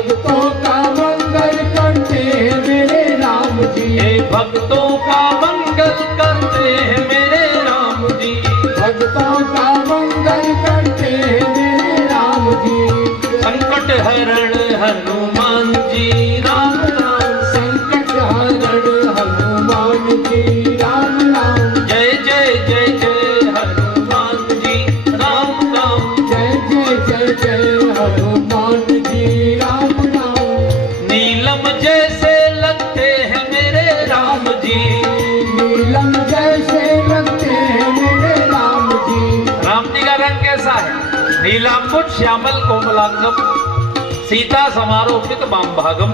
भक्तों का मंगल करते हैं मेरे राम जी, हे भक्तों का मंगल करते हैं मेरे राम जी, भक्तों का मंगल करते हैं मेरे राम जी। संकट हरण हनुमान जी राम राम, संकट हरण हनुमान जी राम राम, जय जय जय जय हनुमान जी राम राम, जय जय जय जय हनुमान जी राम राम। नीलम जैसे लगते हैं मेरे राम जी, नीलम जैसे लगते हैं मेरे राम जी। राम जी का रंग कैसा है? नीलांबुज श्यामल कोमलांगम, सीता समारोपित वाम भागम।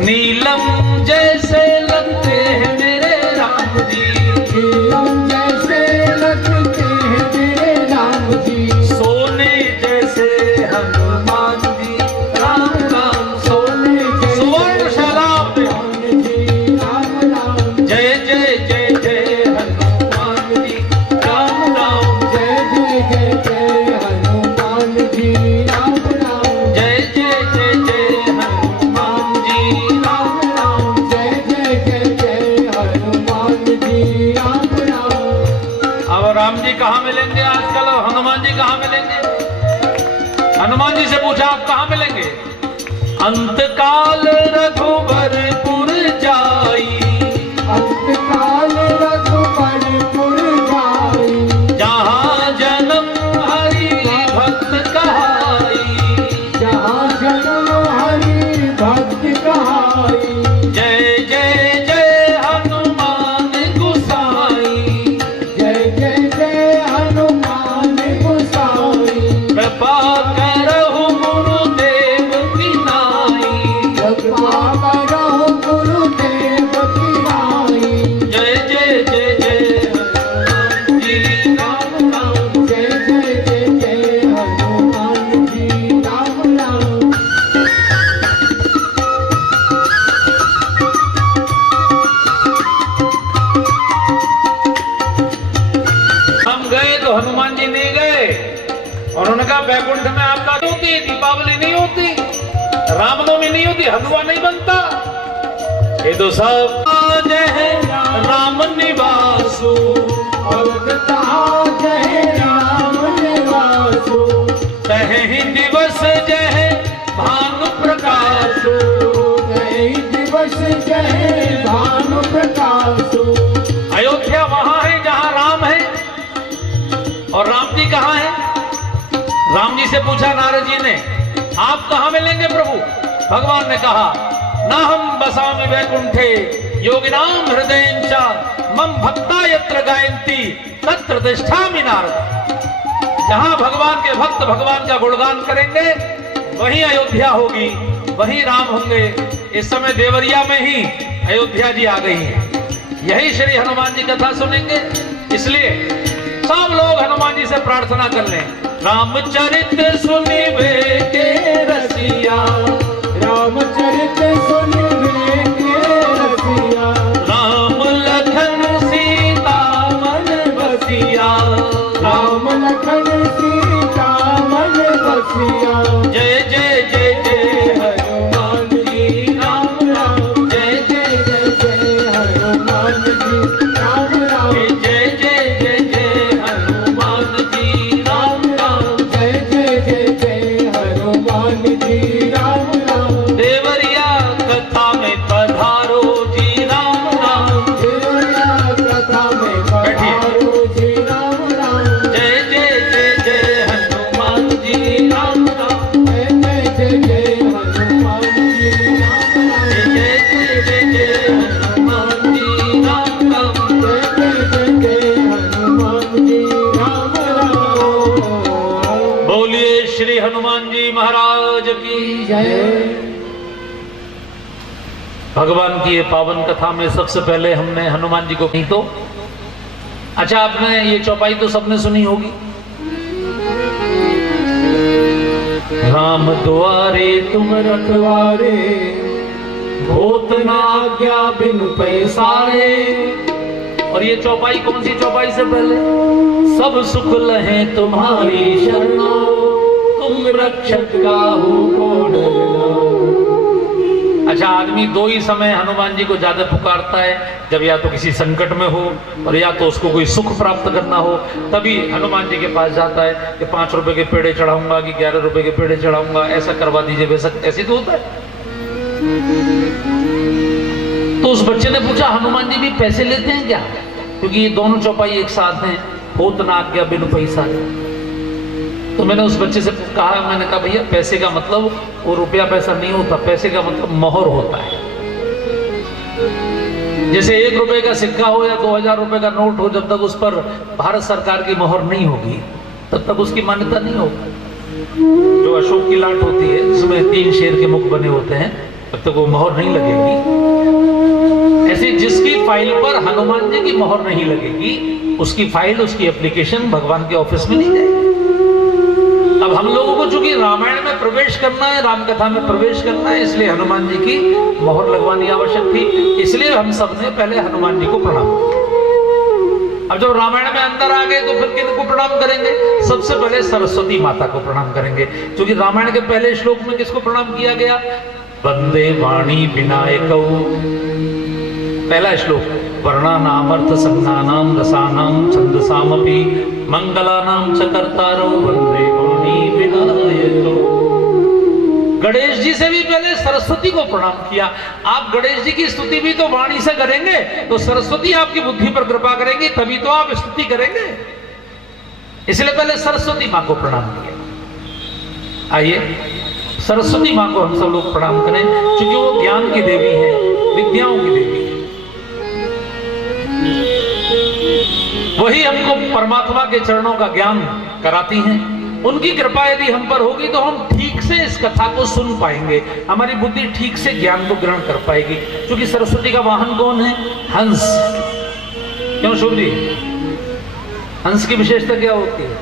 नीलम जैसे लगते हैं मेरे राम जी, नीलम जैसे लगते हैं मेरे राम जी। सोने जैसे हनुमान जी राम राम, सोने जैसे सुवर्णशाला में हनुमान जी राम राम, जय जय जय जय हनुमान जी राम राम, जय जय जय जय हनुमान जी राम राम, जय जय जय जय हनुमान जी राम राम। जय जय जय जय हनुमान जी राम राम। अब राम जी कहाँ मिलेंगे आजकल, और हनुमान जी कहाँ मिलेंगे? हनुमान जी से पूछा आप कहाँ मिलेंगे? अंतकाल रघुबरपुर जाई, अंतकाल रघुबरपुर जाई, जहाँ जन्म हरि भक्त कहाई, जहाँ जन्म हरि भक्त कहाई। जय जय जय हनुमान गुसाई, जय जय जय हनुमान गोसाई, कृपा करहु गुरुदेव की नाई, कृपा करो गुरुदेव की नाई। जय जय जय जय हनुमान जी राम राम, जय जय जय जय हनुमान जी राम राम। हम गए तो हनुमान जी नहीं गए, उन्होंने कहा बैकुंठ में आपका नहीं होती, दीपावली नहीं होती, रामनवमी नहीं होती, हलवा नहीं बनता। ये तो सब जय है राम निवासु, और कहा जय राम निवासु, तहि दिवस जय है भानु प्रकाशु, जय दिवस जय भानु प्रकाशु। अयोध्या वहां है जहां राम है, और राम जी कहाँ है? राम जी से पूछा नारद जी ने, आप कहाँ मिलेंगे प्रभु? भगवान ने कहा, ना हम बसामि वैकुंठे योगिनाम हृदयंच मम भक्ता यत्र गायन्ति तत्र तिष्ठामि नारद। जहां भगवान के भक्त भगवान का गुणगान करेंगे वहीं अयोध्या होगी, वहीं राम होंगे। इस समय देवरिया में ही अयोध्या जी आ गई है। यही श्री हनुमान जी कथा सुनेंगे, इसलिए सब लोग हनुमान जी से प्रार्थना कर लें। रामचरित सुनिबे के रसिया, रामचरित सुनिबे के रसिया, राम लखन सीता मन बसिया, राम लखन सीता मन बसिया। जय जय जय जय हनुमान जी राम राम, जय जय जय जय हनुमान जी राम राम, जय जय जय जय हनुमान जी राम राम। जय जय जय जय हनुमान जी राम राम। देवरिया कथा में पधारो जी राम राम, देवरिया कथा में पधारो जी राम राम, जय जय जय जय हनुमान जी राम राम, जय जय जय जय हनुमान जी राम राम, जय जय जय जय हनुमान जी राम राम। जय जय जय जय हनुमान जी राम राम। बोलिए श्री हनुमान जी महाराज की जय। भगवान की ये पावन कथा में सबसे पहले हमने हनुमान जी को कही तो अच्छा, आपने ये चौपाई तो सबने सुनी होगी। राम द्वारे तुम रखवारे, भूत न आज्ञा बिनु पैसारे। और ये चौपाई कौन सी चौपाई से पहले? सब सुख लहे तुम्हारी शरणों, तुम रक्षक काहू को डरना। अच्छा, आदमी दो ही समय हनुमान जी को ज्यादा पुकारता है, जब या तो किसी संकट में हो और या तो उसको कोई सुख प्राप्त करना हो, तभी हनुमान जी के पास जाता है कि 5 रुपए के पेड़े चढ़ाऊंगा कि 11 रुपए के पेड़े चढ़ाऊंगा, ऐसा करवा दीजिए, वैसा ऐसे तो होता है। तो उस बच्चे ने पूछा, हनुमान जी भी पैसे लेते हैं क्या? क्योंकि ये दोनों चौपाई एक साथ हैं, होत ना आज्ञा बिनु पैसा। तो मैंने उस बच्चे से कहा, मैंने कहा भैया पैसे का मतलब वो रुपया पैसा नहीं होता, पैसे का मतलब मोहर होता है। जैसे 1 रुपए का सिक्का हो या 2000 रुपए का नोट हो, जब तक उस पर भारत सरकार की मोहर नहीं होगी तब तक उसकी मान्यता नहीं होगी। जो अशोक की लाट होती है जिसमें 3 शेर के मुख बने होते हैं, तब तक वो मोहर नहीं लगेगी। ऐसे जिसकी फाइल पर हनुमान जी की मोहर नहीं लगेगी, उसकी फाइल, उसकी एप्लीकेशन भगवान के ऑफिस में नहीं जाएगी। अब हम लोगों को चूंकि रामायण में प्रवेश करना है, रामकथा में प्रवेश करना है, इसलिए हनुमान जी की मोहर लगवानी आवश्यक थी। इसलिए हम सब ने पहले हनुमान जी को प्रणाम किया। अब जब रामायण में अंदर आ गए तो फिर किनको प्रणाम करेंगे? सबसे पहले सरस्वती माता को प्रणाम करेंगे, क्योंकि रामायण के पहले श्लोक में किसको प्रणाम किया गया? वंदे वाणी विनायकौ। पहला श्लोक, वर्णानामर्थ संज्ञानाम रसानाम छंदसामपि मंगलानाम च कर्तारौ वंदे वाणी विनायकौ। गणेश जी से भी पहले सरस्वती को प्रणाम किया। आप गणेश जी की स्तुति भी तो वाणी से करेंगे, तो सरस्वती आपकी बुद्धि पर कृपा करेंगी, तभी तो आप स्तुति करेंगे। इसलिए पहले सरस्वती मां को प्रणाम किया। आइए सरस्वती मां को हम सब लोग प्रणाम करें, क्योंकि वो ज्ञान की देवी है, विद्याओं की देवी है। वही हमको परमात्मा के चरणों का ज्ञान कराती हैं। उनकी कृपा यदि हम पर होगी तो हम ठीक से इस कथा को सुन पाएंगे, हमारी बुद्धि ठीक से ज्ञान को ग्रहण कर पाएगी। क्योंकि सरस्वती का वाहन कौन है? हंस। क्यों शुभ जी? हंस की विशेषता क्या होती है?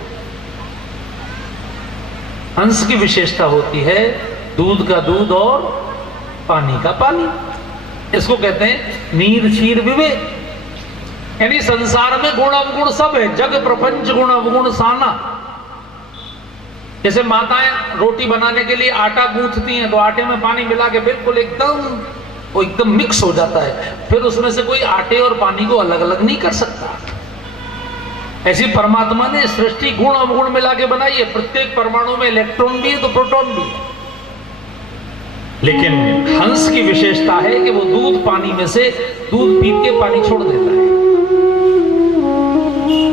हंस की विशेषता होती है दूध का दूध और पानी का पानी। इसको कहते हैं नीर क्षीर विवेक। यानी संसार में गुण अवगुण सब है, जग प्रपंच गुण अवगुण साना। जैसे माताएं रोटी बनाने के लिए आटा गूंथती हैं, तो आटे में पानी मिला के बिल्कुल एकदम मिक्स हो जाता है, फिर उसमें से कोई आटे और पानी को अलग अलग नहीं कर सकता। ऐसी परमात्मा ने सृष्टि गुण अवगुण मिला के बनाई है। प्रत्येक परमाणु में इलेक्ट्रॉन भी है तो प्रोटॉन भी है। लेकिन हंस की विशेषता है कि वो दूध पानी में से दूध पी के पानी छोड़ देता है।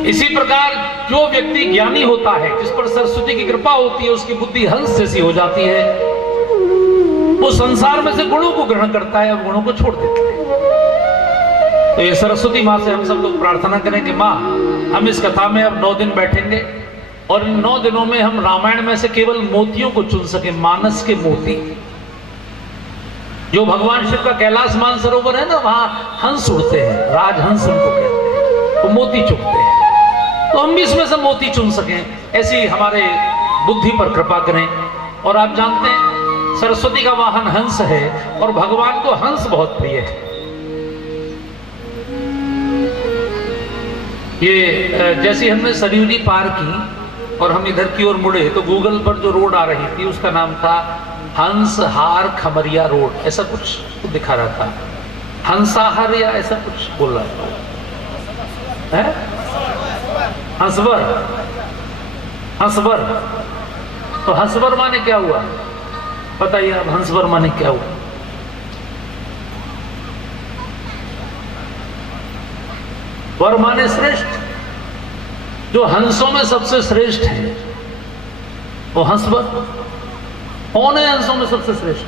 इसी प्रकार जो व्यक्ति ज्ञानी होता है, जिस पर सरस्वती की कृपा होती है, उसकी बुद्धि हंस जैसी हो जाती है। वो संसार में से गुणों को ग्रहण करता है और गुणों को छोड़ देता है। तो ये सरस्वती माँ से हम सब लोग प्रार्थना करें कि माँ, हम इस कथा में अब 9 दिन बैठेंगे और इन 9 दिनों में हम रामायण में से केवल मोतियों को चुन सके, मानस के मोती। जो भगवान शिव का कैलाश मानसरोवर है ना, वहां हंस उड़ते हैं, राजहंस उनको कहते हैं, वो मोती चुनते हैं। तो हम भी इसमें से मोती चुन सकें, ऐसी हमारे बुद्धि पर कृपा करें। और आप जानते हैं सरस्वती का वाहन हंस है और भगवान को हंस बहुत प्रिय है। ये जैसी हमने सरयू जी पार की और हम इधर की ओर मुड़े, तो गूगल पर जो रोड आ रही थी उसका नाम था हंस हार खमरिया रोड, ऐसा कुछ तो दिखा रहा था। हंसाहार या ऐसा कुछ बोल रहा था, हंसबर। हंसबर, तो हंसबर माने क्या हुआ बताइए आप? हंसबर माने क्या हुआ? वर माने श्रेष्ठ। जो हंसों में सबसे श्रेष्ठ है वो हंसबर। कौन है हंसों में सबसे श्रेष्ठ?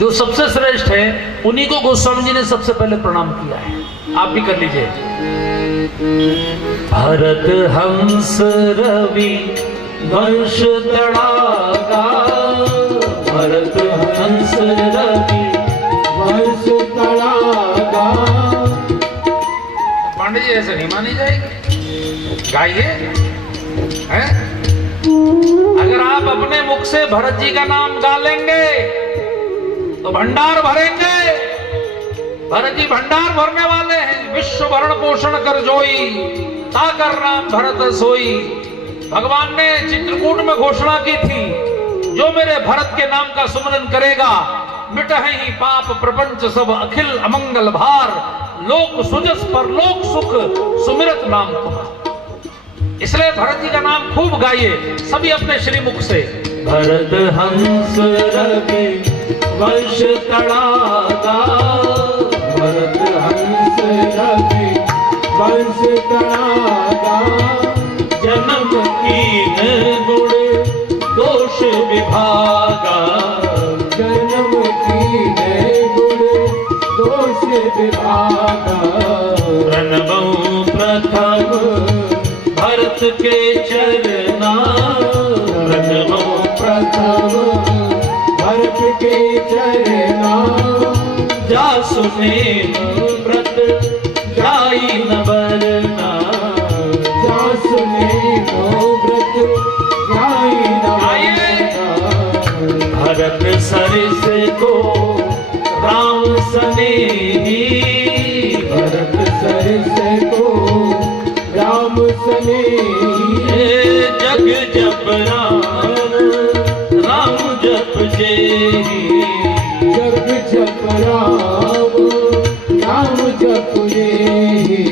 जो सबसे श्रेष्ठ है उन्हीं को गोस्वामी जी ने सबसे पहले प्रणाम किया है। आप भी कर लीजिए। भरत हंस रवि वंश तड़ागा, भरत हंस रवि वंश तड़ागा। पांडे जी ऐसे नहीं मानी जाएगी, गाइए हैं? अगर आप अपने मुख से भरत जी का नाम गा लेंगे तो भंडार भरेंगे। भरत जी भंडार भरने वाले हैं। विश्व भरण पोषण कर जोई, ताकर राम भरत सोई। भगवान ने चित्रकूट में घोषणा की थी, जो मेरे भरत के नाम का सुमरन करेगा, मिटहि ही पाप प्रपंच सब अखिल अमंगल भार, लोक सुजस पर लोक सुख सुमिरत नाम तुम्हारा। इसलिए भरत जी का नाम खूब गाइए सभी अपने श्रीमुख से। भरत हंस रवि वंश तड़ागा, भरत हंस रवि वंश तड़ागा, जन्म कीन गुण दोष विभागा, जन्म कीन गुण दोष विभागा, प्रणवं प्रथम भरत के चरना, प्रणवं प्रथम भरत के चरना, जासुने व्रत जाई न बरना, जासुने व्रत जाई न बरना, भरत सरिस को राम सनेही, भरत सरिस को राम सनेही, जग जप राम राम जप जेही, जग जप राम राम जप जेही।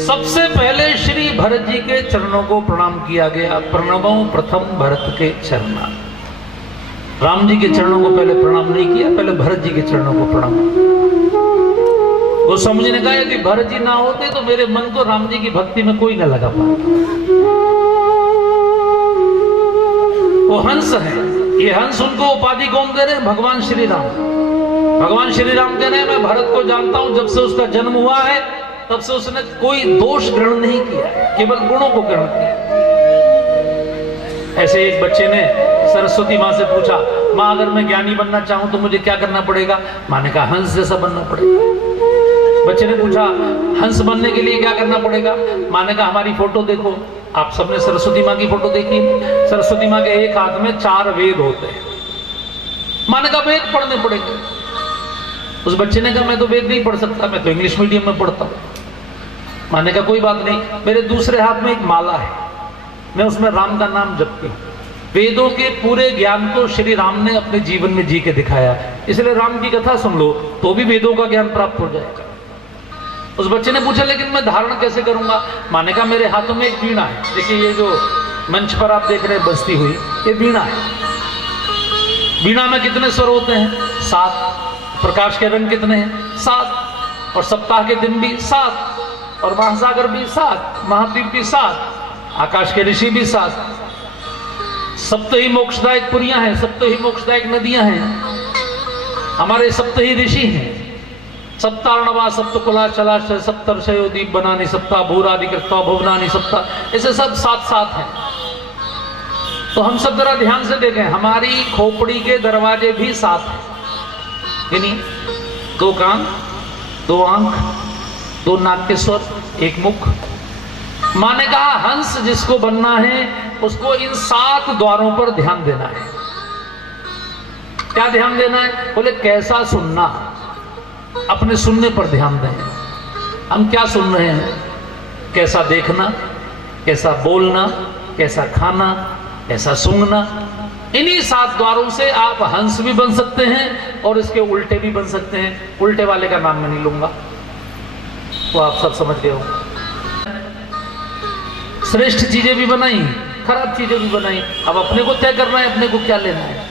सबसे पहले श्री भरत जी के चरणों को प्रणाम किया गया। प्रणवों प्रथम भरत के चरणा। राम जी के चरणों को पहले प्रणाम नहीं किया, पहले भरत जी के चरणों को प्रणाम। वो समझने ने कहा यदि भरत जी ना होते तो मेरे मन को राम जी की भक्ति में कोई न लगा पाता। वो हंस है, ये हंस उनको उपाधि कौन दे रहे हैं? भगवान श्री राम। भगवान श्री राम कह रहे हैं मैं भरत को जानता हूं, जब से उसका जन्म हुआ है तब से उसने कोई दोष ग्रहण नहीं किया, केवल गुणों को ग्रहण किया। ऐसे एक बच्चे ने सरस्वती माँ से पूछा, माँ अगर मैं ज्ञानी बनना चाहूं तो मुझे क्या करना पड़ेगा? माँ ने कहा हंस जैसा बनना पड़ेगा। बच्चे ने पूछा हंस बनने के लिए क्या करना पड़ेगा? माँ ने कहा हमारी फोटो देखो। आप सबने सरस्वती माँ की फोटो देखी? सरस्वती माँ के एक हाथ में 4 वेद होते हैं। माँ ने कहा वेद पढ़ने पड़ेंगे। उस बच्चे ने कहा मैं तो वेद नहीं पढ़ सकता, मैं तो इंग्लिश मीडियम में पढ़ता हूँ। माँ ने कहा कोई बात नहीं, मेरे दूसरे हाथ में एक माला है, मैं उसमें राम का नाम जपती हूँ। वेदों के पूरे ज्ञान को श्री राम ने अपने जीवन में जी के दिखाया, इसलिए राम की कथा सुन लो तो भी वेदों का ज्ञान प्राप्त हो जाएगा। उस बच्चे ने पूछा लेकिन मैं धारण कैसे करूंगा? माँ ने कहा मेरे हाथों में एक वीणा है। देखिए ये जो मंच पर आप देख रहे हैं बजती हुई, ये वीणा है। वीणा में कितने स्वर होते हैं? 7। प्रकाश के रंग कितने हैं? 7। और सप्ताह के दिन भी 7, और महासागर भी 7, महाद्वीप भी 7, आकाश के ऋषि भी 7। सप्त ही मोक्षदायक पुरियां हैं, सप्त ही मोक्षदायक नदियां हैं, हमारे सप्त ही ऋषि हैं। सप्तार्णवा सप्तकुला चलाशय सप्तर्षयो दीप बनानी सप्ता भूरादि कृत्वा भुवनानि सप्ता, ऐसे सब 7 हैं। तो हम सब जरा ध्यान से देखें, हमारी खोपड़ी के दरवाजे भी 7 हैं। यानी 2 कान, 2 आंख, 2 नाक के स्वर, 1 मुख। माँ ने कहा हंस जिसको बनना है उसको इन 7 द्वारों पर ध्यान देना है। क्या ध्यान देना है? बोले कैसा सुनना, अपने सुनने पर ध्यान दें। हम क्या सुन रहे हैं? कैसा देखना, कैसा बोलना, कैसा खाना, कैसा सूंघना। इन्हीं 7 द्वारों से आप हंस भी बन सकते हैं और इसके उल्टे भी बन सकते हैं। उल्टे वाले का नाम मैं नहीं लूंगा, तो आप सब समझ गए हो। श्रेष्ठ चीजें भी बनाई, खराब चीजें भी बनाई। अब अपने को तय करना है, अपने को क्या लेना है।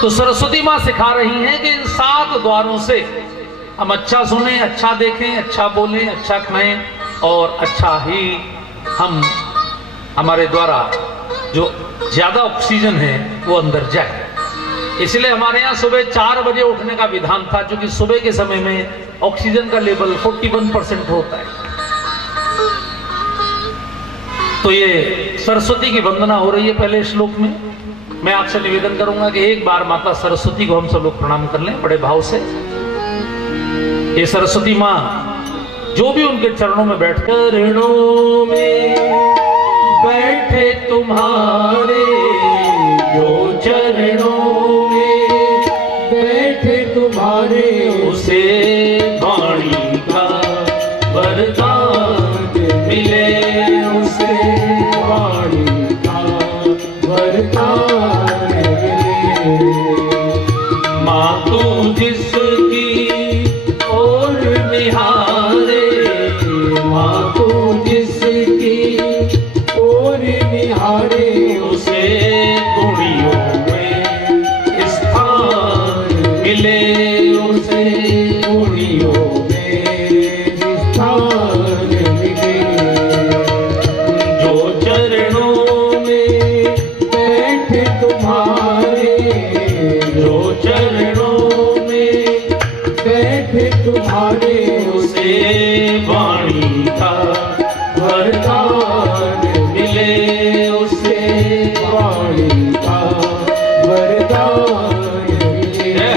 तो सरस्वती माँ सिखा रही हैं कि इन 7 द्वारों से हम अच्छा सुने, अच्छा देखें, अच्छा बोलें, अच्छा खाएं और अच्छा ही हम हमारे द्वारा जो ज्यादा ऑक्सीजन है वो अंदर जाए। इसलिए हमारे यहाँ सुबह 4 बजे उठने का विधान था, क्योंकि सुबह के समय में ऑक्सीजन का लेवल 41% होता है। तो ये सरस्वती की वंदना हो रही है पहले श्लोक में। मैं आपसे निवेदन करूंगा कि एक बार माता सरस्वती को हम सब लोग प्रणाम कर लें बड़े भाव से। ये सरस्वती माँ जो भी उनके चरणों में बैठकर ऋणों में बैठे तुम्हारे, जो चरणों में बैठे तुम्हारे, उसे वाणी का वरदान फिर तुम्हारे उसे वाणी का वरदान मिले, उसे वाणी का वरदान मिले।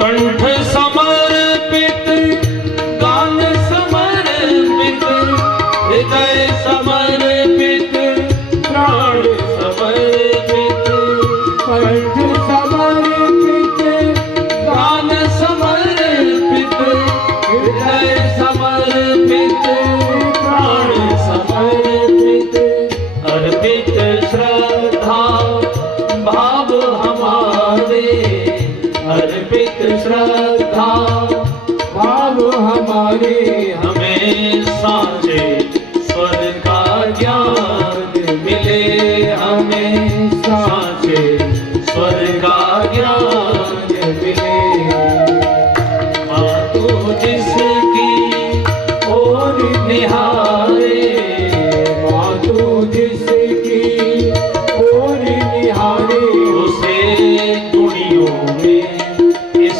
कंठ समर्पित, गान समर्पित, हृदय समर्पित, प्राण समर्पित, कंठ समर्पित गान समर्पित, हृदय समर्पित, प्राण समर्पित, अर्पित श्रद्धा भाव हमारे, अर्पित श्रद्धा भाव हमारे हमें साचे स्वर का ज्ञान मिले, हमें साचे स्वर का ज्ञान मिले। मातु जिसकी ओर निहारे, मातु जिसकी ओर निहारे उसे दुनियों में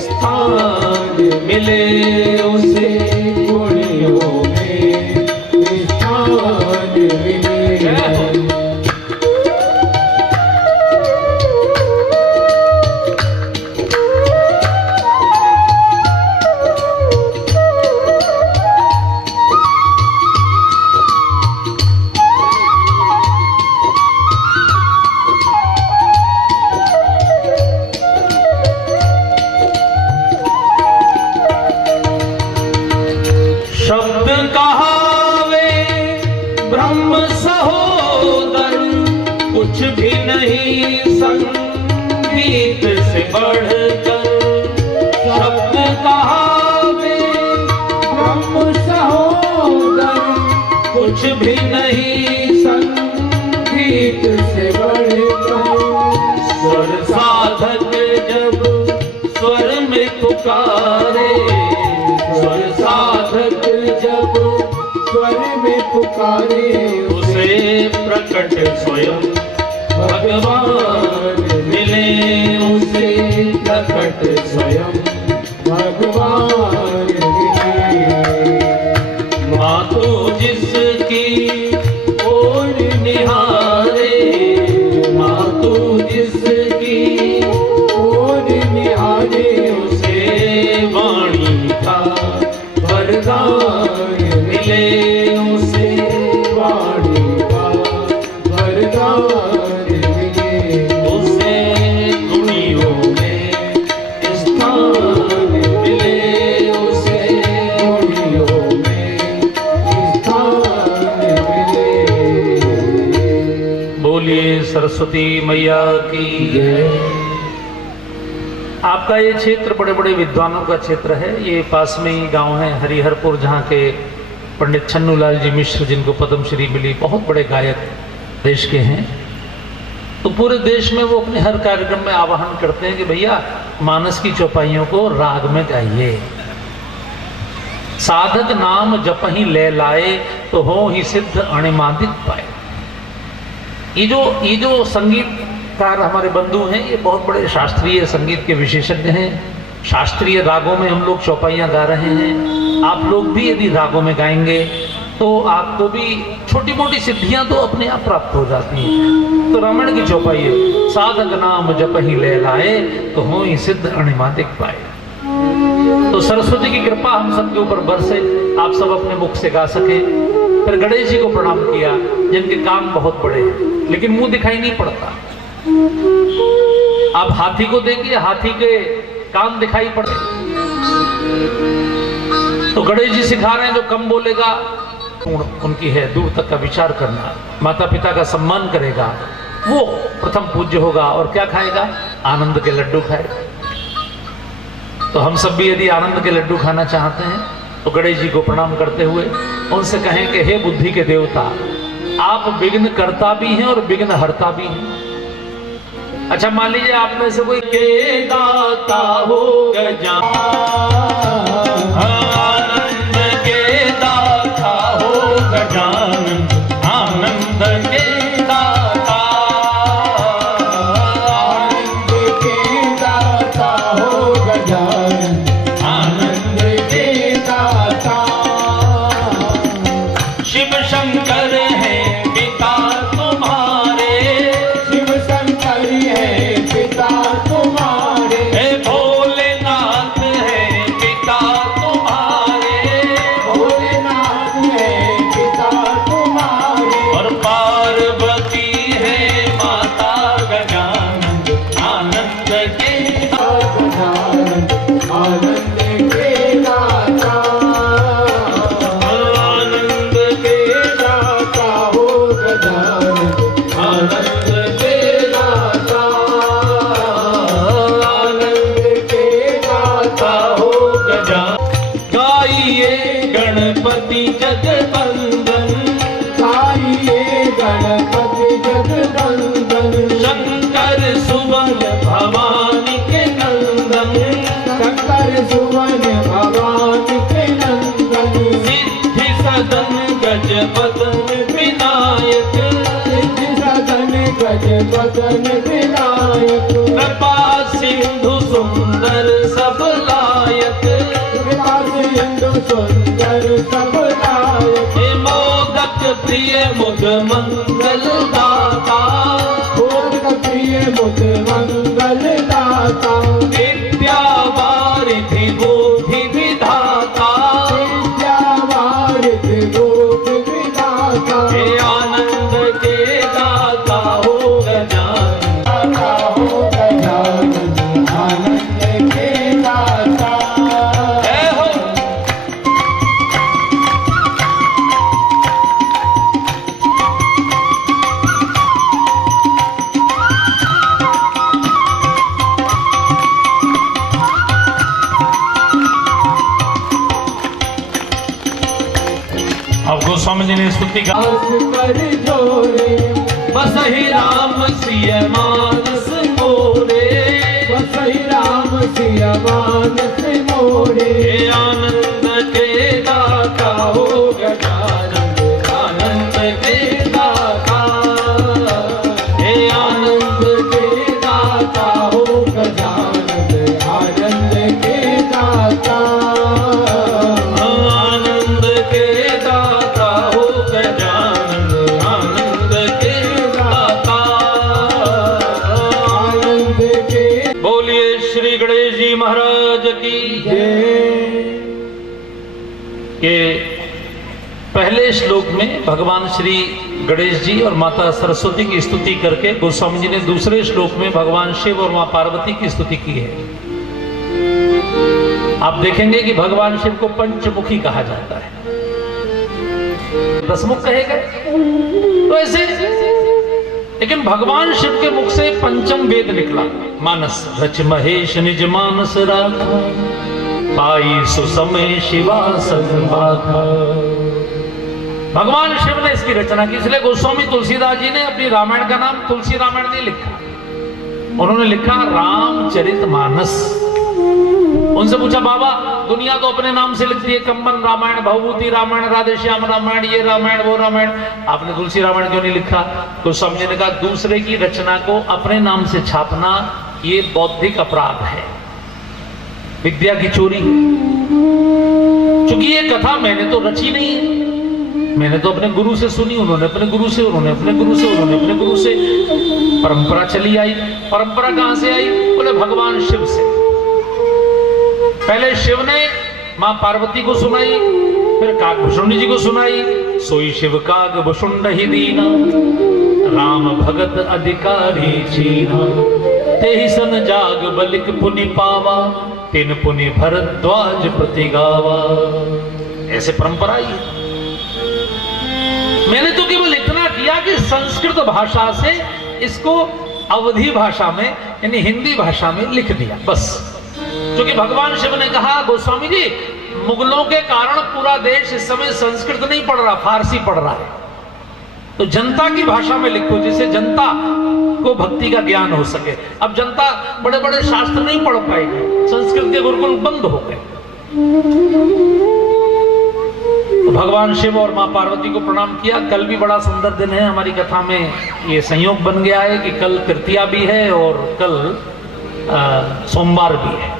स्थान मिले, उसे गुणियों में स्थान मिले। शब्द कहावे ब्रह्म सहोदर, कुछ भी नहीं संगीत से बढ़कर। शब्द कहावे ब्रह्म सहोदर कुछ भी नहीं संगीत से बढ़कर। स्वर साधक जब स्वर में पुकारे, स्वर साधक जब स्वर में पुकारे उसे प्रकट स्वयं भगवान मिले, उसे प्रकट स्वयं भगवान मिले। मातु जिसकी ओर निहारे, मातु जिसकी ओर निहारे उसे वाणी का वरदान मिले, उसे वाणी का वरदान मिले। उसे दुनियों में स्थान मिले, उसे दुनियों में स्थान मिले। बोलिए सरस्वती मैया की जय। आपका ये क्षेत्र बड़े बड़े विद्वानों का क्षेत्र है। ये पास में ही गांव है हरिहरपुर, जहाँ के पंडित छन्नूलाल जी मिश्र, जिनको पद्मश्री मिली, बहुत बड़े गायक देश के हैं। तो पूरे देश में वो अपने हर कार्यक्रम में आह्वान करते हैं कि भैया मानस की चौपाइयों को राग में गाइए। साधक नाम जप ही ले लाए, तो हो ही सिद्ध अणिमादिक पाए। ये जो संगीतकार हमारे बंधु हैं, ये बहुत बड़े शास्त्रीय संगीत के विशेषज्ञ हैं। शास्त्रीय रागों में हम लोग चौपाइयाँ गा रहे हैं। आप लोग भी यदि रागों में गाएंगे तो आपको भी छोटी मोटी सिद्धियां तो अपने आप प्राप्त हो जाती हैं। तो रामायण की चौपाई है, साधक नाम जप ही ले लाए, तो हो ही सिद्ध अणिमादिक पाए। तो सरस्वती की कृपा हम सबके ऊपर बरसे, आप सब अपने मुख से गा सके। फिर गणेश जी को प्रणाम किया, जिनके कान बहुत बड़े हैं लेकिन मुंह दिखाई नहीं पड़ता। आप हाथी को देखिए, हाथी के कान दिखाई पड़ते। तो गणेश जी सिखा रहे हैं, जो कम बोलेगा उनकी है दूर तक का विचार करना, माता पिता का सम्मान करेगा, वो प्रथम पूज्य होगा। और क्या खाएगा? आनंद के लड्डू खाएगा। तो हम सब भी यदि आनंद के लड्डू खाना चाहते हैं तो गणेश जी को प्रणाम करते हुए उनसे कहें कि हे बुद्धि के देवता, आप विघ्न करता भी हैं और विघ्न हरता भी हैं। अच्छा मान लीजिए आप में से कोई के दाता हो आनंद के दाता हो गजानन, आनंद के दाता, आनंद के दाता हो गजानन, आनंद के दाता। शिव शंकर है पिता तुम्हारे, शिव शंकर है पिता तुम्हारे, हे भोलेनाथ है पिता तुम्हारे, भोलेनाथ है पिता तुम्हारे, और पार्वती है माता गजानन, आनंद के गजानन, आनंद के दाता, आनंद के दाता हो गजानन, आनंद के दाता, आनंद के दाता हो गजानन। गाइए गणपति जगवंदन, गाइए गणपति जगवंदन, शंकर सुवन भवानी के नंदन, शंकर सुवन भगवान के नंदन, सिद्धि सदन गजपतन विनायक, सिद्धि सदन गजपतन विनायक, कृपा सिंधु सुंदर सब लायक, कृपा सिंधु सुंदर सब लायक, हे मोदक प्रिय मुद मंगल दाता, भोग प्रिय मुझ मंगल दाता, विद्या वारिधि बुद्धि विधाता, विद्या वारिधि बोध विधाता, हे आनंद के दाता हो गजानन, दाता हो गजानन, आनंद के दाता। जय हो। अब गोस्वामी जी ने स्तुति का हर्ष कर जोरे, बस ही राम सिय मानस मोरे, बसई राम सिय मानस मोरे, हे आनंद के दाता हो गजानन, आनंद के दाता, हे आनंद के दाता हो गजानन, आनंद के दाता, आनंद के दाता हो गजानन, आनंद के दाता। आनंद के बोलिए श्री गणेश जी महाराज की जय। के पहले श्लोक में भगवान श्री गणेश जी और माता सरस्वती की स्तुति करके गोस्वामी जी ने दूसरे श्लोक में भगवान शिव और मां पार्वती की स्तुति की है। आप देखेंगे कि भगवान शिव को पंचमुखी कहा जाता है, दसमुख कहेगा तो ऐसे, लेकिन भगवान शिव के मुख से पंचम वेद निकला। मानस रच महेश निज मानस राखा, पाई सुसमय शिवा संवाखा। भगवान शिव ने इसकी रचना की, इसलिए गोस्वामी तुलसीदास जी ने अपनी रामायण का नाम तुलसी रामायण नहीं लिखा, उन्होंने लिखा रामचरित मानस। उनसे पूछा बाबा दुनिया तो अपने नाम से लिखती है, कंबन रामायण, भवभूति रामायण, राधेश्याम रामायण, ये रामायण वो रामायण, आपने तुलसी रामायण क्यों नहीं लिखा? तो समझने ने कहा दूसरे की रचना को अपने नाम से छापना ये बौद्धिक अपराध है, विद्या की चोरी है। क्योंकि ये कथा मैंने तो रची नहीं है, मैंने तो अपने गुरु से सुनी, उन्होंने अपने गुरु से, उन्होंने अपने गुरु से, उन्होंने अपने गुरु से, परंपरा चली आई। परंपरा कहां से आई? बोले भगवान शिव से। पहले शिव ने मां पार्वती को सुनाई, फिर काकभुषुंड जी को सुनाई। सोई शिव काकभुषुंड ही दीना, राम भगत अधिकारी चीना। तेहि सन जाग बलिक पुनि पावा, तिन पुनि भरद्वाज प्रति गावा। ऐसे परंपरा ही है। मैंने तो केवल इतना किया कि संस्कृत भाषा से इसको अवधी भाषा में यानी हिंदी भाषा में लिख दिया, बस। क्योंकि भगवान शिव ने कहा गोस्वामी जी मुगलों के कारण पूरा देश इस समय संस्कृत नहीं पढ़ रहा, फारसी पढ़ रहा है। तो जनता की भाषा में लिखो जिससे जनता को भक्ति का ज्ञान हो सके। अब जनता बड़े बड़े शास्त्र नहीं पढ़ पाएगी, संस्कृत के गुरुकुल बंद हो गए। तो भगवान शिव और मां पार्वती को प्रणाम किया। कल भी बड़ा सुंदर दिन है, हमारी कथा में ये संयोग बन गया है कि कल तृतीया भी है और कल सोमवार भी है।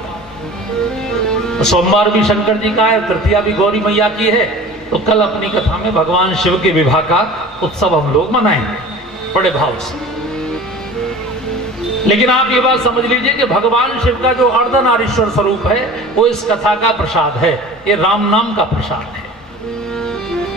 तो सोमवार भी शंकर जी का है, तृतीया भी गौरी मैया की है। तो कल अपनी कथा में भगवान शिव के विवाह का उत्सव हम लोग मनाएंगे बड़े भाव से। लेकिन आप ये बात समझ लीजिए कि भगवान शिव का जो अर्धनारीश्वर स्वरूप है वो इस कथा का प्रसाद है, ये राम नाम का प्रसाद है।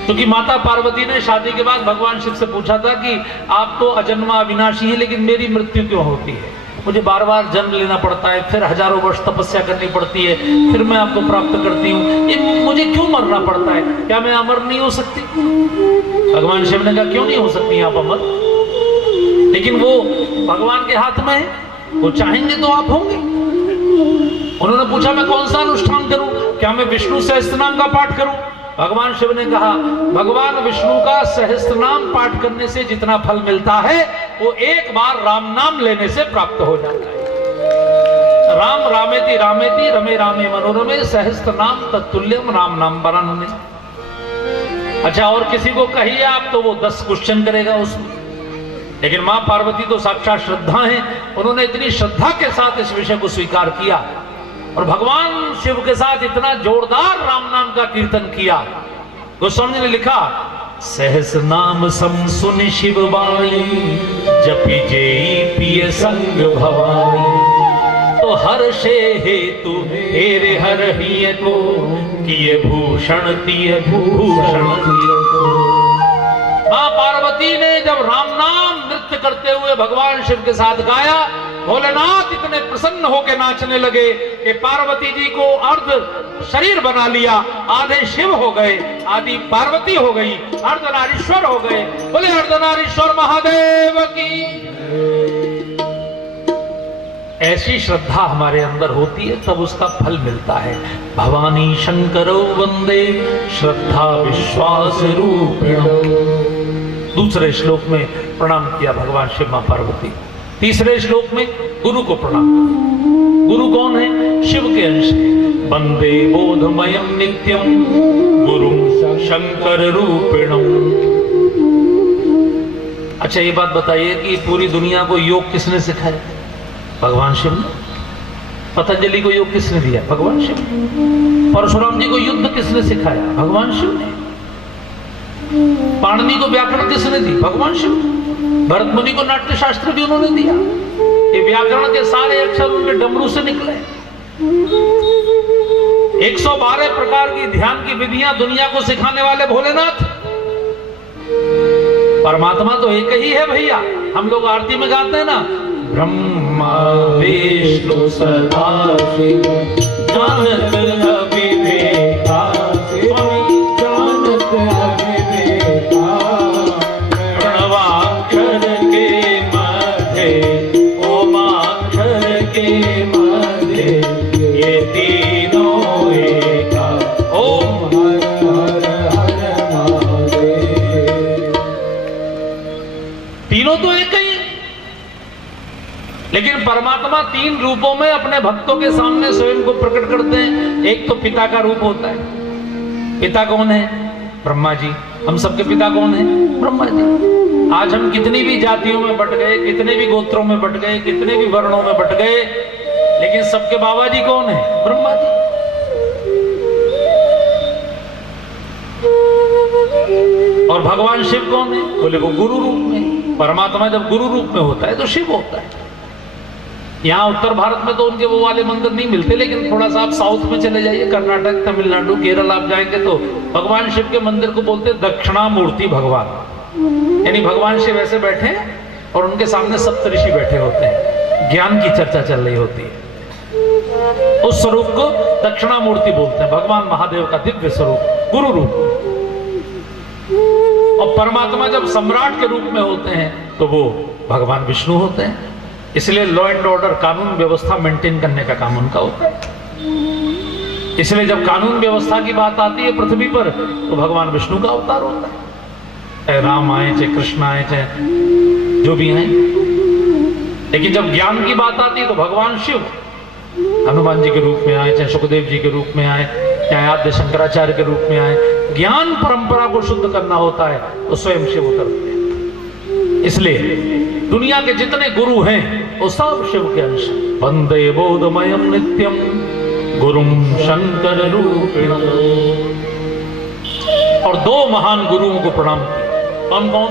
क्योंकि माता पार्वती ने शादी के बाद भगवान शिव से पूछा था कि आप तो अजन्मा अविनाशी हैं, लेकिन मेरी मृत्यु क्यों होती है? मुझे बार बार जन्म लेना पड़ता है, फिर हजारों वर्ष तपस्या करनी पड़ती है, फिर मैं आपको प्राप्त करती हूँ, ये मुझे क्यों मरना पड़ता है? क्या मैं अमर नहीं हो सकती? भगवान शिव ने कहा क्यों नहीं हो सकती आप अमर, लेकिन वो भगवान के हाथ में है, वो चाहेंगे तो आप होंगे। उन्होंने पूछा मैं कौन सा अनुष्ठान करूं, क्या मैं विष्णु सहस्त्रनाम का पाठ करूं? भगवान शिव ने कहा भगवान विष्णु का सहस्त्रनाम पाठ करने से जितना फल मिलता है वो एक बार राम नाम लेने से प्राप्त हो जाता है। राम रामेति रामेति रमे रामे मनोरमे सहस्त्रनाम तत्तुल्यम राम नाम वरानने। अच्छा, और किसी को कहिए आप तो वो 10 क्वेश्चन करेगा उसमें। लेकिन मां पार्वती तो साक्षात श्रद्धा है, उन्होंने इतनी श्रद्धा के साथ इस विषय को स्वीकार किया और भगवान शिव के साथ इतना जोरदार राम नाम का कीर्तन किया। गोस्वामी ने लिखा सहस नाम सम सुन शिव वाणी जपि जेई पिय संग भवानी। तो हर्षे हेतु हेरे हर हिय को किए भूषण तिय भूषण। मां पार्वती ने जब राम नाम नृत्य करते हुए भगवान शिव के साथ गाया, भोलेनाथ इतने प्रसन्न होकर नाचने लगे कि पार्वती जी को अर्ध शरीर बना लिया, आधे शिव हो गए, आधी पार्वती हो गई, अर्धनारीश्वर हो गए। बोले अर्धनारीश्वर महादेव की। ऐसी श्रद्धा हमारे अंदर होती है तब उसका फल मिलता है। भवानी शंकरो वंदे श्रद्धा विश्वास रूपिणो। दूसरे श्लोक में प्रणाम किया भगवान शिव मां पार्वती। तीसरे श्लोक में गुरु को प्रणाम। गुरु कौन है? शिव के अंश है। वंदे बोधमयम नित्यम गुरु शंकर रूपिणम। अच्छा, ये बात बताइए कि पूरी दुनिया को योग किसने सिखाया? भगवान शिव ने। पतंजलि को योग किसने दिया? भगवान शिव ने। परशुराम जी को युद्ध किसने सिखाया? भगवान शिव ने। पाणिनि को व्याकरण किसने दी? भगवान शिव ने। भरत मुनि को नाट्य शास्त्र भी उन्होंने दिया। ये व्याकरण के सारे अक्षर उनके डमरू से निकले। 112 प्रकार की ध्यान की विधियां दुनिया को सिखाने वाले भोलेनाथ। परमात्मा तो एक ही है भैया। हम लोग आरती में गाते हैं ना, ब्रह्मा विष्णु सदा शिव जानत अविवेका, जानत अविवेका, प्रणवाक्षर के मध्य ओमाक्षर के मध्य ये तीनों एका। ओम हर हर हर महादेव। तीनों तो एक ही, लेकिन परमात्मा 3 रूपों में अपने भक्तों के सामने स्वयं को प्रकट करते हैं। एक तो पिता का रूप होता है। पिता कौन है? ब्रह्मा जी। हम सबके पिता कौन है? ब्रह्मा जी। आज हम कितनी भी जातियों में बट गए, कितने भी गोत्रों में बट गए, कितने भी वर्णों में बट गए, लेकिन सबके बाबा जी कौन है? ब्रह्मा जी। और भगवान शिव कौन है? बोले वो गुरु रूप में। परमात्मा जब गुरु रूप में होता है तो शिव होता है। यहाँ उत्तर भारत में तो उनके वो वाले मंदिर नहीं मिलते, लेकिन थोड़ा सा आप साउथ में चले जाइए, कर्नाटक, तमिलनाडु, केरल आप जाएंगे तो भगवान शिव के मंदिर को बोलते हैं दक्षिणामूर्ति भगवान। यानी भगवान शिव ऐसे बैठे हैं और उनके सामने सप्तऋषि बैठे होते हैं, ज्ञान की चर्चा चल रही होती है। उस स्वरूप को दक्षिणामूर्ति बोलते हैं। भगवान महादेव का दिव्य स्वरूप, गुरु रूप। और परमात्मा जब सम्राट के रूप में होते हैं तो वो भगवान विष्णु होते हैं। इसलिए लॉ एंड ऑर्डर, कानून व्यवस्था मेंटेन करने का काम उनका होता है। इसलिए जब कानून व्यवस्था की बात आती है पृथ्वी पर तो भगवान विष्णु का अवतार होता है। चाहे राम आए, चाहे कृष्ण आए, चाहे जो भी आए। लेकिन जब ज्ञान की बात आती है तो भगवान शिव हनुमान जी के रूप में आए, चाहे सुखदेव जी के रूप में आए, चाहे आद्य शंकराचार्य के रूप में आए। ज्ञान परंपरा को शुद्ध करना होता है तो स्वयं शिव उतरते हैं। इसलिए दुनिया के जितने गुरु हैं वो सब शिव के अंश। वंदे बोधमयम नित्यम गुरुम शंकर रूपिणम। और दो महान गुरुओं को प्रणाम किया। कौन कौन?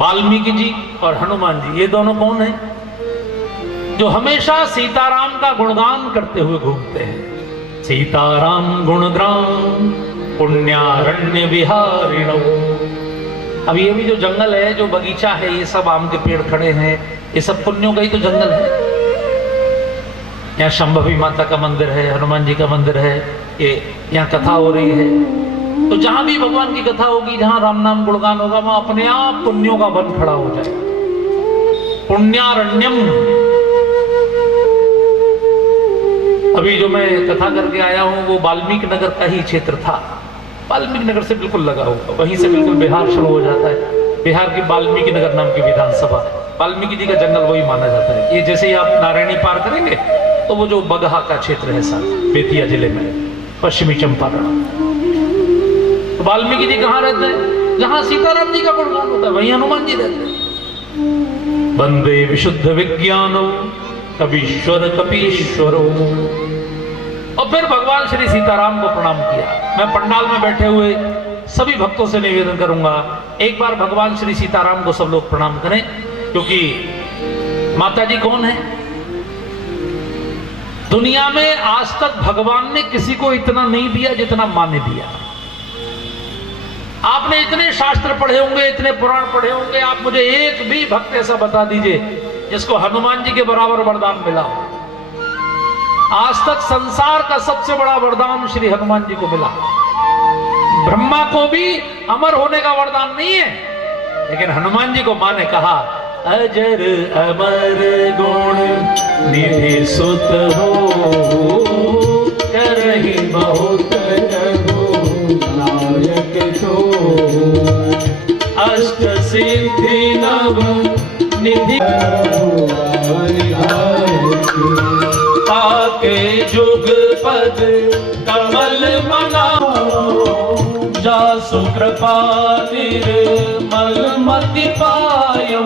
वाल्मीकि जी और हनुमान जी। ये दोनों कौन हैं? जो हमेशा सीताराम का गुणगान करते हुए घूमते हैं। सीताराम गुणग्राम पुण्यारण्य विहारिणो। अब ये भी जो जंगल है, जो बगीचा है, ये सब आम के पेड़ खड़े हैं, ये सब पुण्यों का ही तो जंगल है। यहाँ शंभवी माता का मंदिर है, हनुमान जी का मंदिर है, ये यहाँ कथा हो रही है। तो जहां भी भगवान की कथा होगी, जहां राम नाम गुणगान होगा, वहां अपने आप पुण्यों का वन खड़ा हो जाएगा। पुण्यारण्यम। अभी जो मैं कथा करके आया हूं वो वाल्मीकि नगर का ही क्षेत्र था। वाल्मीकि नगर से बिल्कुल लगा हुआ, वहीं से बिल्कुल बिहार शुरू हो जाता है। बिहार की वाल्मीकि नगर नाम की विधानसभा, वाल्मीकि जी का जंगल वही माना जाता है। ये जैसे ही आप नारायणी पार करेंगे तो वो जो बगहा का क्षेत्र है साथ, बेतिया जिले में, पश्चिमी चंपारण। तो वाल्मीकि जी कहाँ रहते हैं? जहां सीताराम जी का गुणगान होता है वहीं हनुमान जी रहते हैं। वंदे विशुद्ध विज्ञानो कवीश्वर कपीश्वरो। और फिर भगवान श्री सीताराम को प्रणाम किया। मैं पंडाल में बैठे हुए सभी भक्तों से निवेदन करूंगा, एक बार भगवान श्री सीताराम को सब लोग प्रणाम करें, क्योंकि माता जी कौन है? दुनिया में आज तक भगवान ने किसी को इतना नहीं दिया जितना मां ने दिया। आपने इतने शास्त्र पढ़े होंगे, इतने पुराण पढ़े होंगे, आप मुझे एक भी भक्त ऐसा बता दीजिए जिसको हनुमान जी के बराबर वरदान मिला हो। आज तक संसार का सबसे बड़ा वरदान श्री हनुमान जी को मिला। ब्रह्मा को भी अमर होने का वरदान नहीं है, लेकिन हनुमान जी को मां ने कहा, अजर अमर गुण निधि सुत हो, करहि बहुत नायक सो। अष्ट सिद्धि नव निधि ताके जुग पद कमल मनाओ, जासु कृपा निर्मल मति पायो,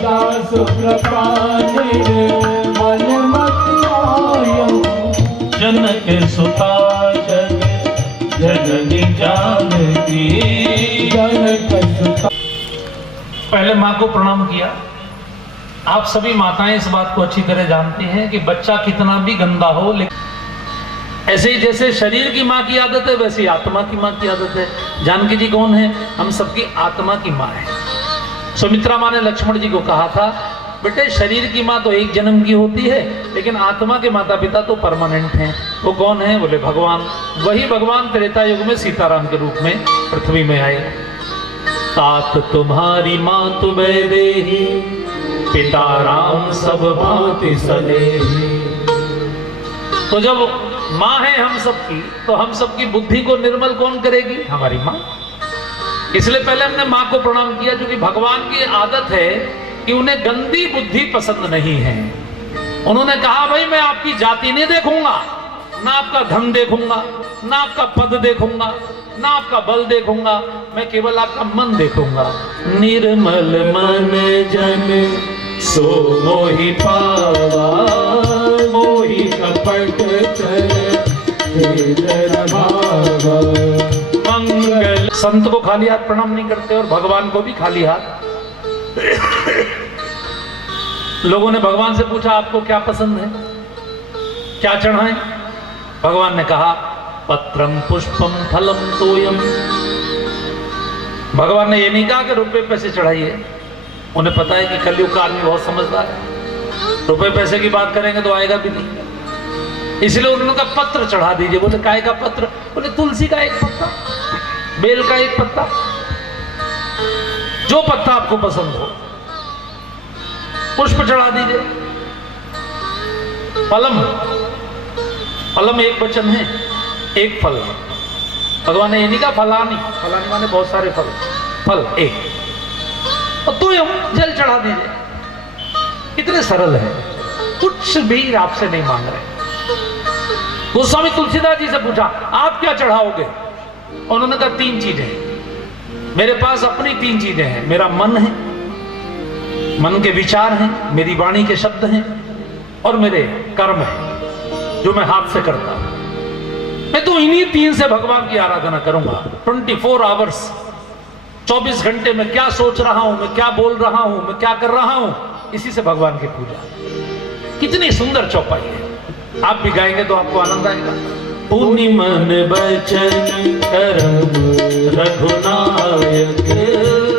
दासु कृपा निर्मल मति पायो। जनक सुता जग जननी जानकी। जनक सुता। पहले माँ को प्रणाम किया। आप सभी माताएं इस बात को अच्छी तरह जानती हैं कि बच्चा कितना भी गंदा हो, लेकिन ऐसे ही जैसे शरीर की माँ की आदत है, वैसे ही आत्मा की माँ की आदत है। जानकी जी कौन है? हम सबकी आत्मा की माँ है। सुमित्रा माँ ने लक्ष्मण जी को कहा था, बेटे शरीर की माँ तो एक जन्म की होती है, लेकिन आत्मा के माता पिता तो परमानेंट हैं। वो कौन है? बोले भगवान। वही भगवान त्रेता युग में सीताराम के रूप में पृथ्वी में आए। तात तुम्हारी मातु वैदेही, पिता राम सब भांति सनेही। तो जब माँ है हम सबकी, तो हम सबकी बुद्धि को निर्मल कौन करेगी? हमारी माँ। इसलिए पहले हमने माँ को प्रणाम किया, क्योंकि भगवान की आदत है कि उन्हें गंदी बुद्धि पसंद नहीं है। उन्होंने कहा, भाई मैं आपकी जाति नहीं देखूंगा, ना आपका धन देखूंगा, ना आपका पद देखूंगा, ना आपका बल देखूंगा, मैं केवल आपका मन देखूंगा। निर्मल मन जन सो मोहि पावा, मोहि कपट भावा। मंगल। संत को खाली हाथ प्रणाम नहीं करते और भगवान को भी खाली हाथ। लोगों ने भगवान से पूछा, आपको क्या पसंद है, क्या चढ़ाएं? भगवान ने कहा, पत्रम पुष्पम फलम तोयम। भगवान ने ये नहीं कहा कि रुपए पैसे चढ़ाइए। उन्हें पता है कि कलयुग का आदमी बहुत समझदार है, रुपए पैसे की बात करेंगे तो आएगा भी नहीं। इसलिए उन्होंने कहा पत्र चढ़ा दीजिए। बोले काय का पत्र? बोले तुलसी का एक पत्ता, बेल का एक पत्ता, जो पत्ता आपको पसंद हो। पुष्प चढ़ा दीजिए। फलम, फलम एक वचन है, एक फल। भगवान ने ये नहीं कहा फलानी, फलानी माने बहुत सारे फल। फल एक, और तू जल चढ़ा दीजिए। इतने सरल है, कुछ भी आपसे नहीं मांग रहे। गोस्वामी तुलसीदास जी से पूछा आप क्या चढ़ाओगे? उन्होंने कहा 3 चीजें, मेरे पास अपनी 3 चीजें हैं। मेरा मन है, मन के विचार हैं, मेरी वाणी के शब्द हैं, और मेरे कर्म हैं जो मैं हाथ से करता हूं। मैं तो इन्हीं 3 से भगवान की आराधना करूंगा। 24 आवर्स, 24 घंटे में क्या सोच रहा हूं, मैं क्या बोल रहा हूं, मैं क्या कर रहा हूं, इसी से भगवान की पूजा। कितनी सुंदर चौपाई है, आप भी गाएंगे तो आपको आनंद आएगा। पुनि मन बचन कर्म रघुनायक,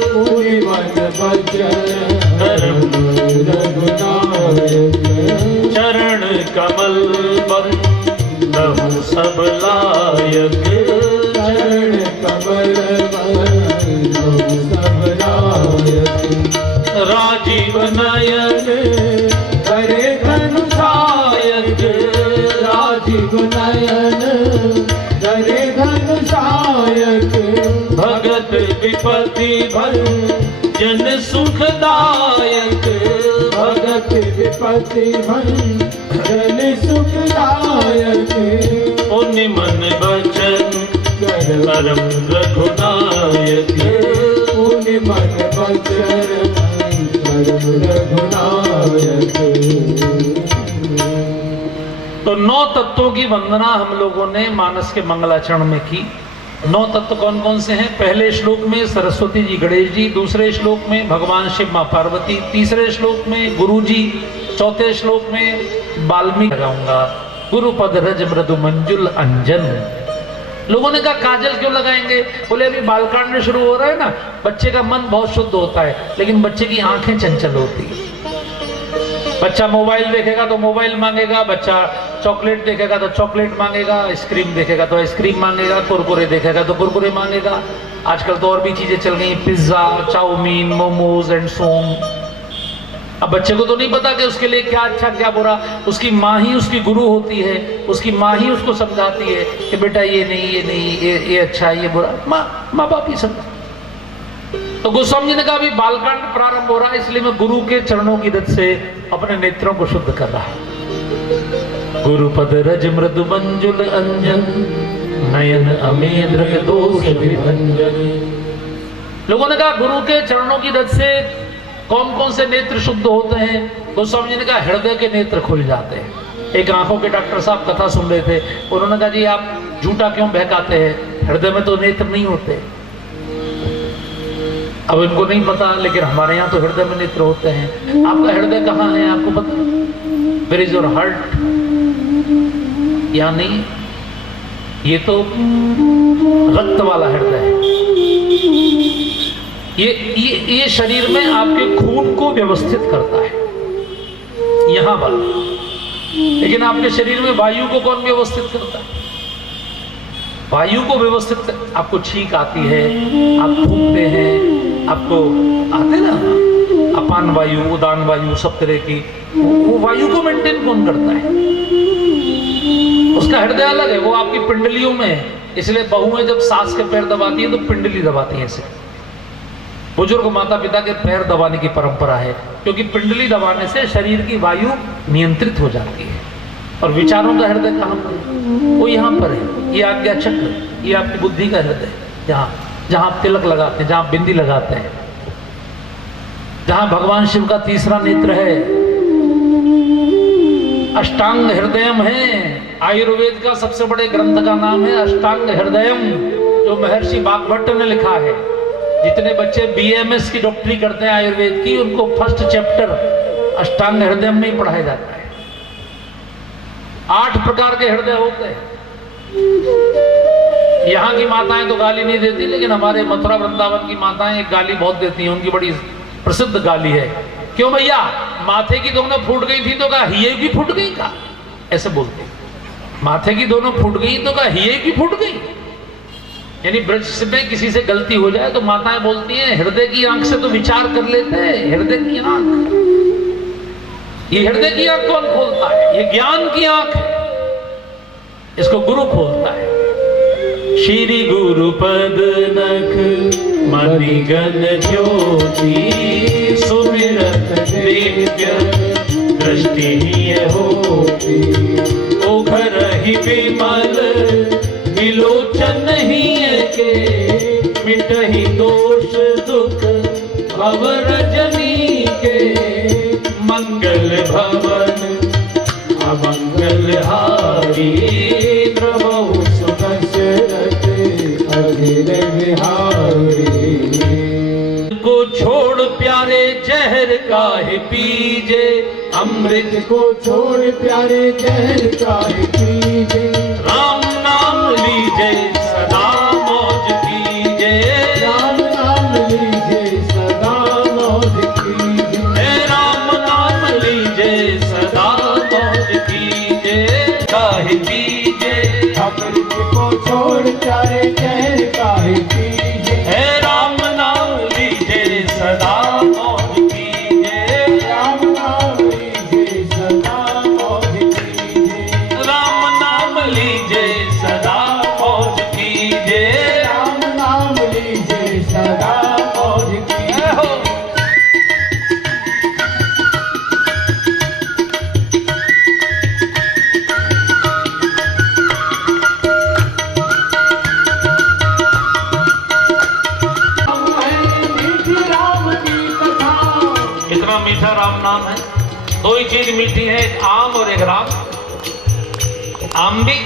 पुनि मन बचन कर्म रघुनायक, चरण कमल बंधु सब लायक, चरण कमल बंधु सब लायक, राजीव नयन करे घनसायक, राजीव नयन करे घनसायक, भगत विपत्ति भंजन सुखदायक, भगत विपत्ति भंजन सुखदायक, पुनि मन बचन कर्म रघुनायक, पुनि मन बचन कर्म रघुनायक। तो 9 तत्वों की वंदना हम लोगों ने मानस के मंगलाचरण में की। 9 तत्व कौन कौन से हैं? पहले श्लोक में सरस्वती जी गणेश जी, दूसरे श्लोक में भगवान शिव मां पार्वती, तीसरे श्लोक में गुरु जी, चौथे श्लोक में वाल्मीकि लगाऊंगा। गुरुपद रज मृदु मंजुल अंजन। लोगों ने कहा काजल क्यों लगाएंगे? बोले अभी बालकांड शुरू हो रहा है ना, बच्चे का मन बहुत शुद्ध होता है, लेकिन बच्चे की आंखें चंचल होती है। बच्चा मोबाइल देखेगा तो मोबाइल मांगेगा, बच्चा चॉकलेट देखेगा तो चॉकलेट मांगेगा, आइसक्रीम देखेगा तो आइसक्रीम मांगेगा, कुरकुरे देखेगा तो कुरकुरे मांगेगा। आजकल तो और भी चीजें चल गई, पिज्जा, चाउमीन, मोमोज एंड सोन। अब बच्चे को तो नहीं पता कि उसके लिए क्या अच्छा क्या बुरा। उसकी माँ ही उसकी गुरु होती है, उसकी माँ ही उसको समझाती है कि बेटा ये नहीं, ये नहीं, ये अच्छा है, ये बुरा। माँ बाप ही समझ। तो गोस्वामी जी ने कहा अभी बालकांड प्रारंभ हो रहा है, इसलिए मैं गुरु के चरणों की रज से अपने नेत्रों को शुद्ध कर रहा हूं। गुरुपद रज मृदु मंजुल अंजन, नयन अमेद्र के दोष विभंजन। लोगों ने कहा गुरु के चरणों की रज से कौन कौन से नेत्र शुद्ध होते हैं? गोस्वामी जी ने कहा हृदय के नेत्र खुल जाते हैं। एक आंखों के डॉक्टर साहब कथा सुन रहे थे, उन्होंने कहा जी आप झूठा क्यों बहकाते हैं, हृदय में तो नेत्र नहीं होते। अब इनको नहीं पता, लेकिन हमारे यहाँ तो हृदय में नेत्र होते हैं। आपका हृदय कहाँ है आपको पता? Where is your heart? यहाँ नहीं, ये तो रक्त वाला हृदय है। ये शरीर में आपके खून को व्यवस्थित करता है यहाँ पर, लेकिन आपके शरीर में वायु को कौन व्यवस्थित करता है? वायु को व्यवस्थित आपको छींक आती है, आप फूंकते हैं, आपको आते ना अपान वायु, उदान वायु, सब तरह की, वो वायु को मेंटेन कौन करता है? उसका हृदय अलग है, वो आपकी पिंडलियों में है। इसलिए बहुएं जब सास के पैर दबाती है तो पिंडली दबाती है। ऐसे बुजुर्ग माता पिता के पैर दबाने की परंपरा है, क्योंकि पिंडली दबाने से शरीर की वायु नियंत्रित हो जाती है। और विचारों का हृदय कहाँ पर है? वो यहाँ पर है। ये आज्ञा चक्र, ये आपकी बुद्धि का हृदय, जहाँ आप तिलक लगाते हैं, जहाँ बिंदी लगाते हैं, जहाँ भगवान शिव का तीसरा नेत्र है। अष्टांग हृदयम है, आयुर्वेद का सबसे बड़े ग्रंथ का नाम है अष्टांग हृदयम, जो महर्षि वाग्भट्ट ने लिखा है। जितने बच्चे बीएमएस की डॉक्टरी करते हैं आयुर्वेद की, उनको फर्स्ट चैप्टर अष्टांग हृदयम में ही पढ़ाया जाता है। 8 प्रकार के हृदय होते हैं। यहाँ की माताएं तो गाली नहीं देती, लेकिन हमारे मथुरा वृंदावन की माताएं एक गाली बहुत देती हैं। उनकी बड़ी प्रसिद्ध गाली है, क्यों भैया माथे की दोनों फूट गई थी तो कहा हिये की फूट गई का, ऐसे बोलते। माथे की दोनों फूट गई तो कहा हिये की फूट गई। यानी ब्रज में किसी से गलती हो जाए तो माताएं बोलती हैं हृदय की आंख से तो विचार कर लेते हैं। हृदय की आंख, ये हृदय की आंख कौन खोलता है? ये ज्ञान की आंख है, इसको गुरु खोलता है। श्री गुरुपद नख मणिगण ज्योति सुमिरत दिव्य दृष्टि होती। ओघर ही विमल विलोचन ही के मिटहि दोष दुख भव रजनी के। मंगल भवन अमंगल हारी प्रभु सुदशरथ अधीर बिहारी। को छोड़ प्यारे जहर काहे पीजे, अमृत को छोड़ प्यारे जहर काहे पीजे। राम नाम लीजे सदा मौज कीजे। राम नाम लीजे सदा मौज कीजे। राम नाम लीजे सदा मौज कीजे। काहे पीजे अमृत को छोड़ प्यारे जहर काहे पीजे। राम नाम लीजे सदा मौज कीजे। राम नाम लीजे सदा मौज कीजे। राम नाम लीजे सदा मौज कीजे। राम नाम लीजे सदा मौज कीजे। हो मीठी राम की कथा। इतना मीठा राम नाम है। दो ही चीज मीठी है, एक आम और एक राम। आम भी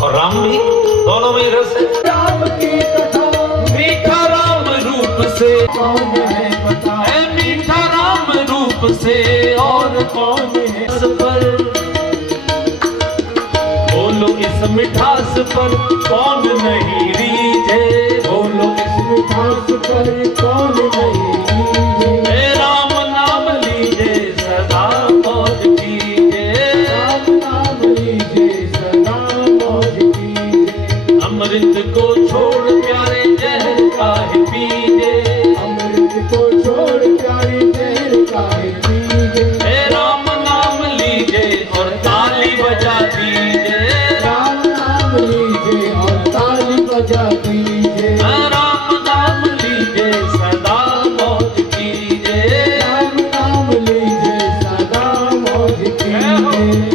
और राम भी, दोनों में ही रस है। राम की कथा मीठा राम रूप से कौन है बता। है, मीठा राम रूप से और कौन है इस पर बोलो, इस मिठास पर कौन नहीं रीझे। बोलो इस मिठास पर कौन नहीं लीजे। हे राम नाम लीजे सदा मौज कीजे। राम नाम लीजे सदा मौज कीजे। अमृत को छोड़ प्यारे जहर काहे पीजे। अमृत को छोड़ प्यारे जहर काहे पीजे। हे राम नाम लीजे और ताली बजा दीजे। राम नाम लीजे और ताली बजा दीजे। राम नाम लीजे सदा मौज कीजे। राम नाम लीजे सदा मौज कीजे।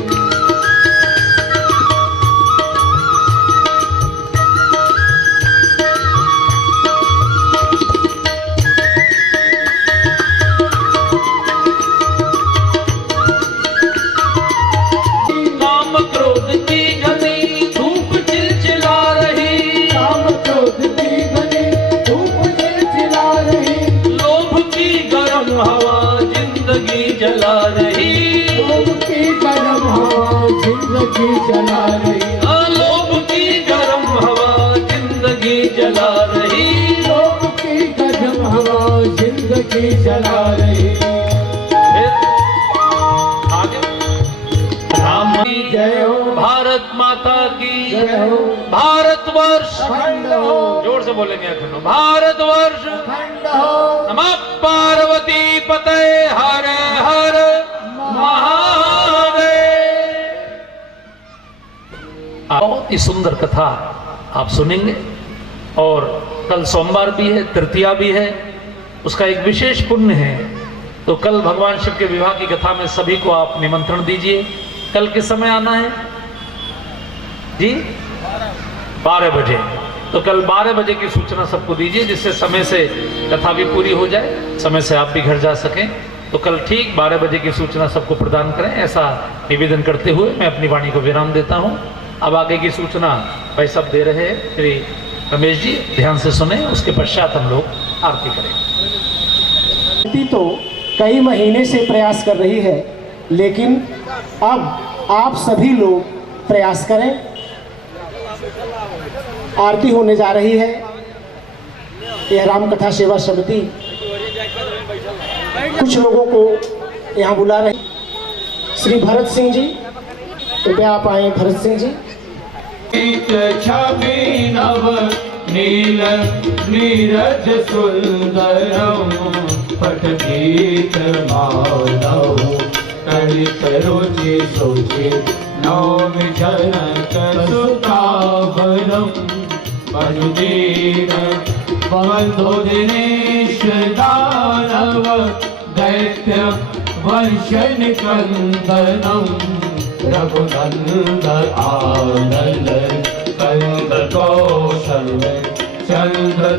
काम क्रोध की घनी धूप चिलचिला रही। काम क्रोध की घनी धूप चिलचिला रही। लोभ की गरम हवा जिंदगी जला रही। लोभ की गरम हवा जिंदगी जला रही। लोभ की गरम हवा जिंदगी जला रही। लोभ की गरम हवा जिंदगी जला रही। फिर आगे राम की जय हो भारत माता की जय हो। भारतवर्ष खंड हो जोर से बोलेंगे अखंड भारतवर्ष। खंड हो। नमः पार्वती पते हर हर महादेव। बहुत ही सुंदर कथा आप सुनेंगे। और कल सोमवार भी है, तृतीया भी है, उसका एक विशेष पुण्य है। तो कल भगवान शिव के विवाह की कथा में सभी को आप निमंत्रण दीजिए। कल किस समय आना है जी? 12 बजे। तो कल 12 बजे की सूचना सबको दीजिए, जिससे समय से कथा भी पूरी हो जाए, समय से आप भी घर जा सकें। तो कल ठीक 12 बजे की सूचना सबको प्रदान करें, ऐसा निवेदन करते हुए मैं अपनी वाणी को विराम देता हूं। अब आगे की सूचना भाई सब दे रहे हैं, श्री रमेश जी ध्यान से सुने, उसके पश्चात हम लोग आरती करेंगे। तो कई महीने से प्रयास कर रही है, लेकिन अब आप सभी लोग प्रयास करें। आरती होने जा रही है। यह राम कथा सेवा समिति कुछ लोगों को यहाँ बुला रही। श्री भरत सिंह जी, कृपया आप आए। भरत सिंह जी। छवि नव नील नीरज सुंदरम पट गीत माधव कलित रुचि सुचि नव जनक सुतावरम पनुदीन बंधु दिनेश दानव दैत्य वर्षन कंदनम रघुनंद आनंद कंद कौशल चंद्र